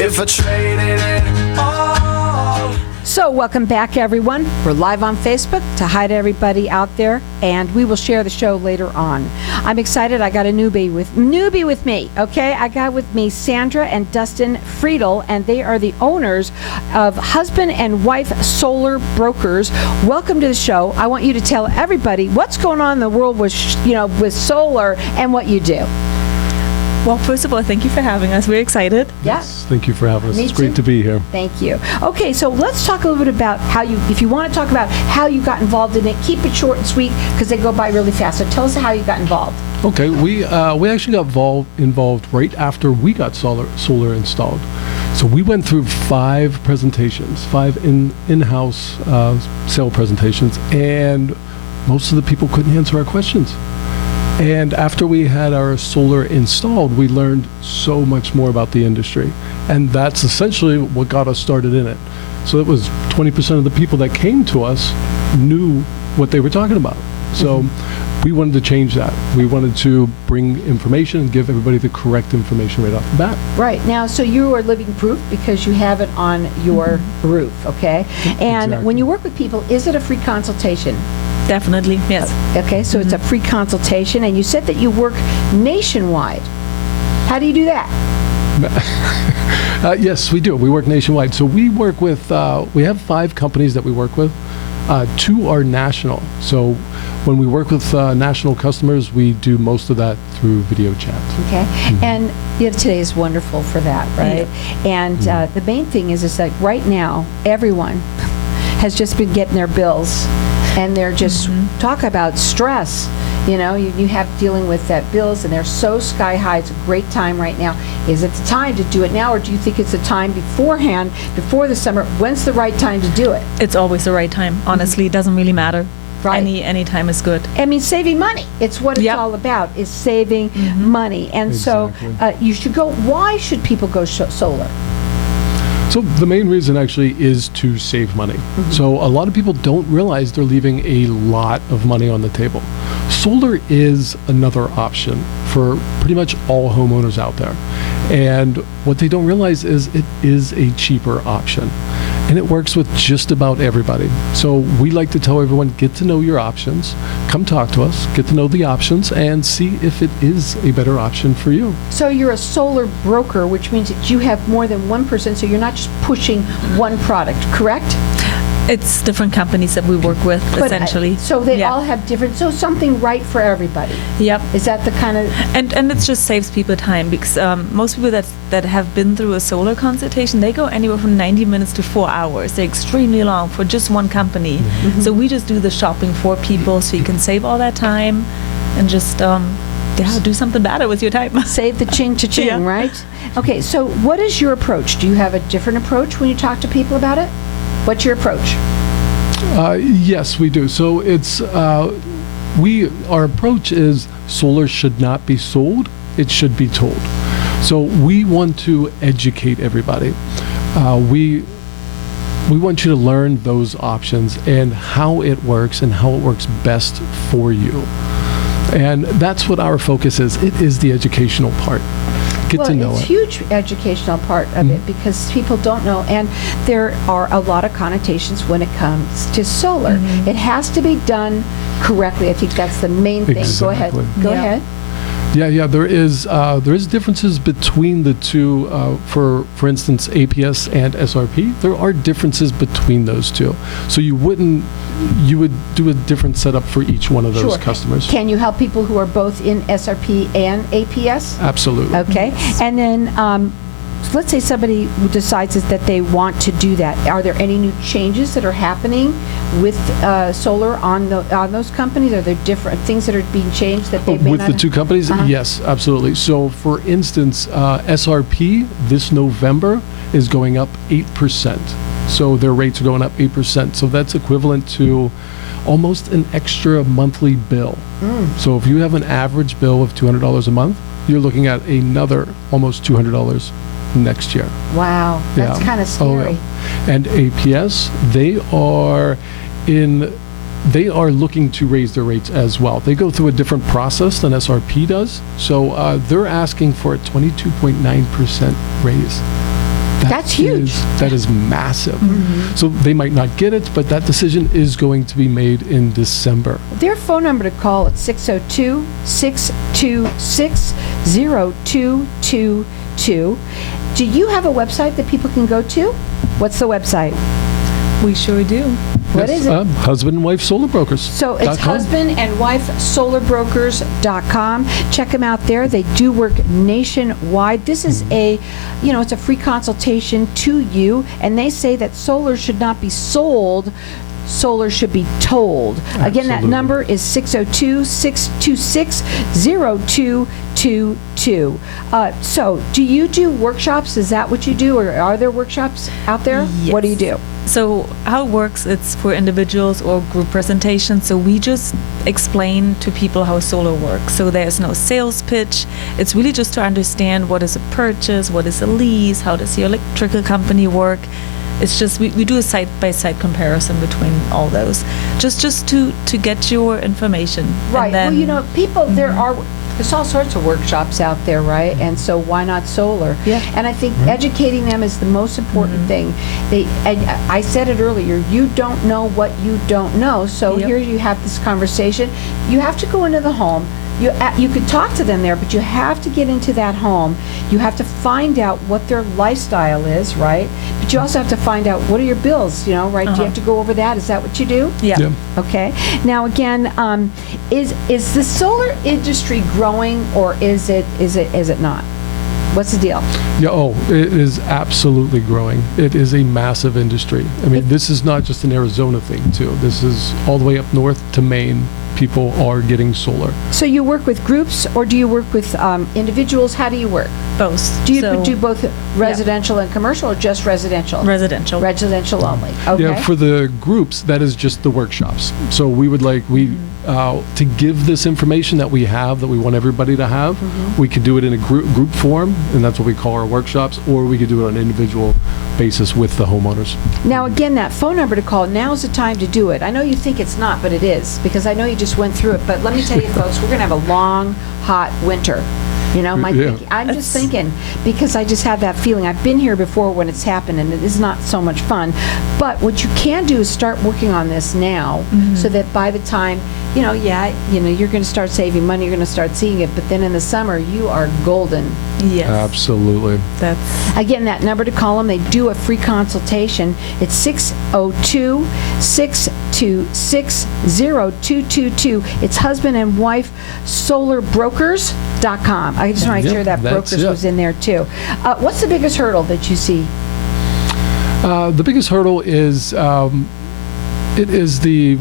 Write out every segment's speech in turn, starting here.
if I traded it all. So welcome back, everyone. We're live on Facebook. To hi to everybody out there, and we will share the show later on. I'm excited. I got a newbie with me. Okay, I got with me Sandra and Dustin Friedel, and they are the owners of Husband and Wife Solar Brokers. Welcome to the show. I want you to tell everybody what's going on in the world with with solar and what you do. Well, first of all, thank you for having us. We're excited. Yes. Thank you for having us. Me It's great too. to be here. Thank you. Okay, so let's talk a little bit about how if you want to talk about how you got involved in it, keep it short and sweet because they go by really fast. So tell us how you got involved. Okay, we actually got involved right after we got solar installed. So we went through 5 presentations, 5 in-house sale presentations, and most of the people couldn't answer our questions. And after we had our solar installed, we learned so much more about the industry. And that's essentially what got us started in it. So it was 20% of the people that came to us knew what they were talking about. So we wanted to change that. We wanted to bring information and give everybody the correct information right off the bat. Right. Now, so you are living proof because you have it on your roof, okay? And Exactly. when you work with people, is it a free consultation? Definitely, yes. Okay, so it's a free consultation, and you said that you work nationwide. How do you do that? Yes, we do. We work nationwide. So we work with, we have 5 companies that we work with. 2 are national. So when we work with national customers, we do most of that through video chat. Okay, and today is wonderful for that, right? And the main thing is that right now, everyone has just been getting their bills, and they're just talk about stress. You have dealing with that bills, and they're so sky high. It's a great time right now. Is it the time to do it now, or do you think it's the time beforehand, before the summer? When's the right time to do it? It's always the right time. Honestly, it doesn't really matter. Right. Any time is good. I mean, saving money. It's what it's Yep. all about, is saving money. And Exactly. so you should go. Why should people go solar? So the main reason actually is to save money. So a lot of people don't realize they're leaving a lot of money on the table. Solar is another option for pretty much all homeowners out there. And what they don't realize is it is a cheaper option. And it works with just about everybody. So we like to tell everyone, get to know your options, come talk to us, get to know the options, and see if it is a better option for you. So you're a solar broker, which means that you have more than one person, so you're not just pushing one product, correct? It's different companies that we work with, But, essentially. so they Yeah. all have different, so something right for everybody. Yep. Is that the kind of... And it just saves people time because most people that have been through a solar consultation, they go anywhere from 90 minutes to 4 hours. They're extremely long for just one company. So we just do the shopping for people so you can save all that time and just do something better with your time. Save the ching-cha-ching, Yeah. right? Okay, so what is your approach? Do you have a different approach when you talk to people about it? What's your approach? Yes, we do. So it's our approach is solar should not be sold; it should be told. So we want to educate everybody. We want you to learn those options and how it works and how it works best for you. And that's what our focus is. It is the educational part. Get to know it's it. huge educational part of it because people don't know, and there are a lot of connotations when it comes to solar. It has to be done correctly. I think that's the main thing. Go ahead. Exactly. Go Yeah. ahead. Yeah. There is differences between the two. For instance, APS and SRP. There are differences between those two. So you would do a different setup for each one of those Sure. customers. Can you help people who are both in SRP and APS? Absolutely. Okay. And then so let's say somebody decides that they want to do that. Are there any new changes that are happening with solar on those companies? Are there different things that are being changed that they may With not the two companies, yes, absolutely. So, for instance, SRP this November is going up 8%. So their rates are going up 8%. So that's equivalent to almost an extra monthly bill. So if you have an average bill of $200 a month, you're looking at another almost $200 next year. Wow, that's Yeah. kind of scary. Yeah. And APS, they are looking to raise their rates as well. They go through a different process than SRP does. So they're asking for a 22.9% raise. That's huge. That is massive. So they might not get it, but that decision is going to be made in December. Their phone number to call at 602-626-0222. Do you have a website that people can go to? What's the website? We sure do. What is it? Husband and Wife Solar Brokers. So it's husbandandwifesolarbrokers.com. Check them out there. They do work nationwide. This is it's a free consultation to you, and they say that solar should not be sold. Solar should be told. Again, that Absolutely. number is 602-626-0222. So, do you do workshops? Is that what you do, or are there workshops out there? What do you do? So how it works, it's for individuals or group presentations. So we just explain to people how solar works. So there's no sales pitch. It's really just to understand what is a purchase, what is a lease, how does your electrical company work. It's just, we do a side-by-side comparison between all those, just to get your information. Right. And then, Well, people, there's all sorts of workshops out there, right? And so why not solar? Yeah. And I think educating them is the most important thing. And I said it earlier, you don't know what you don't know. So Yep. here you have this conversation. You have to go into the home. You could talk to them there, but you have to get into that home. You have to find out what their lifestyle is, right? But you also have to find out what are your bills, right? Do you have to go over that? Is that what you do? Yeah. Yeah. Okay. Now again, is the solar industry growing, or is it not? What's the deal? Yeah, it is absolutely growing. It is a massive industry. I mean, this is not just an Arizona thing, too. This is all the way up north to Maine. People are getting solar. So you work with groups, or do you work with individuals? How do you work? Both. Do you So, do both residential and commercial, or just residential? residential? Residential only. Okay. Yeah, for the groups, that is just the workshops. So we would to give this information that we have, that we want everybody to have, we could do it in a group form, and that's what we call our workshops, or we could do it on an individual basis with the homeowners. Now, again, that phone number to call, now's the time to do it. I know you think it's not, but it is, because I know you just went through it. But let me tell you, folks, we're going to have a long, hot winter. I'm just thinking, because I just have that feeling. I've been here before when it's happened, and it is not so much fun. But what you can do is start working on this now, so that by the time, you're going to start saving money, you're going to start seeing it. But then in the summer, you are golden. Yes. Absolutely. That's Again, that number to call them, they do a free consultation. It's 602-626-0222. It's husband and wife solarbrokers.com. I just want to make sure that that's brokers it. was in there too. What's the biggest hurdle that you see? The biggest hurdle is it is the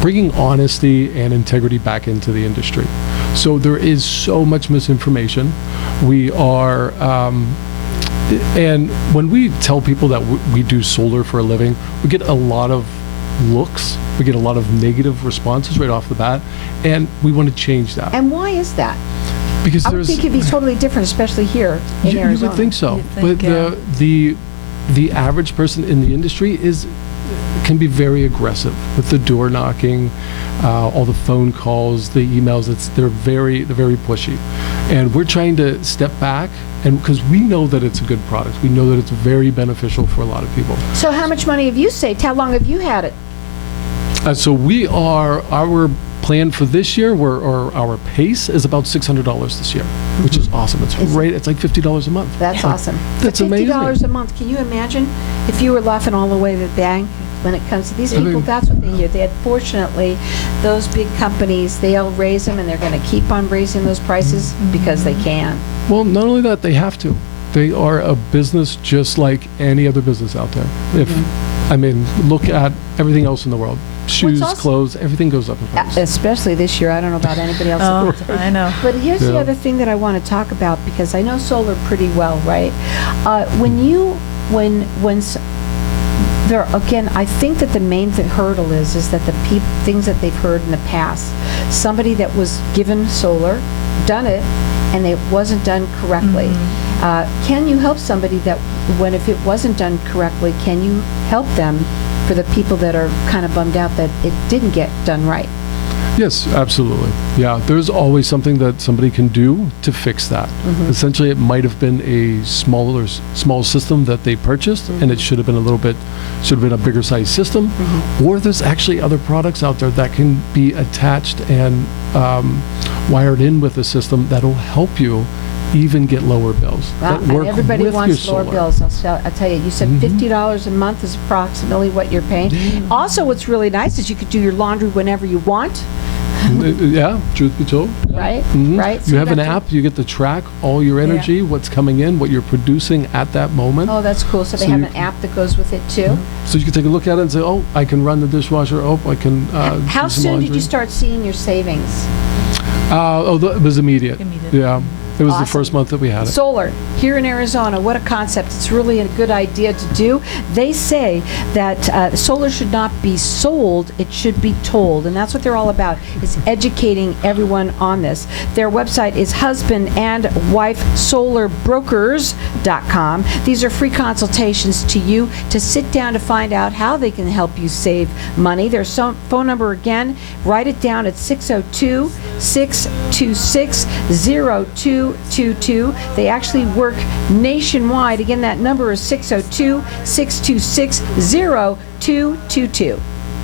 bringing honesty and integrity back into the industry. So there is so much misinformation. We are, and when we tell people that we do solar for a living, we get a lot of looks. We get a lot of negative responses right off the bat, and we want to change that. And why is that? Because I would think it'd be totally different, especially here in you Arizona. would think so, You'd think, but the average person in the industry can be very aggressive with the door knocking, all the phone calls, the emails. They're very pushy, and we're trying to step back, and because we know that it's a good product, we know that it's very beneficial for a lot of people. So how much money have you saved? How long have you had it? So our plan for this year, or our pace is about $600 this year, which is awesome. It's like $50 a month. That's awesome. That's For $50 amazing. a month, can you imagine if you were laughing all the way to the bank when it comes to these I people? mean- That's what they hear. Unfortunately, those big companies, they'll raise them, and they're going to keep on raising those prices because they can. Well, not only that, they have to. They are a business just like any other business out there. Look at everything else in the world. Shoes, awesome- clothes, everything goes up in price. Especially this year. I don't know about anybody else. Oh, I know. But here's the Yeah. other thing that I want to talk about, because I know solar pretty well, right? I think that the main hurdle is that the things that they've heard in the past. Somebody that was given solar, done it, and it wasn't done correctly. Can you help somebody that, if it wasn't done correctly, can you help them for the people that are kind of bummed out that it didn't get done right? Yes, absolutely. Yeah, there's always something that somebody can do to fix that. Essentially, it might have been a small system that they purchased, and it should have been a bigger size system. Or there's actually other products out there that can be attached and wired in with the system that'll help you even get lower bills. Well, that and work everybody with wants your lower solar. bills. I'll tell you. You said $50 a month is approximately what you're paying. Also, what's really nice is you could do your laundry whenever you want, Yeah, truth be told. Yeah. right? Mhm. Right. So You have an don't have app, you get to track all your energy, what's coming in, what you're producing at that moment. Oh, that's cool. So they So have you an can- app that goes with it too. So you can take a look at it and say, oh, I can run the dishwasher. Oh, I can How do some soon did laundry. you start seeing your savings? It was immediate. Immediate. Yeah. It was Awesome. the first month that we had it. Solar here in Arizona, what a concept. It's really a good idea to do. They say that solar should not be sold, it should be told. And that's what they're all about, is educating everyone on this. Their website is husbandandwifesolarbrokers.com. These are free consultations to you to sit down to find out how they can help you save money. Their phone number again, write it down at 602-626-0222. They actually work nationwide. Again, that number is 602-626-0222.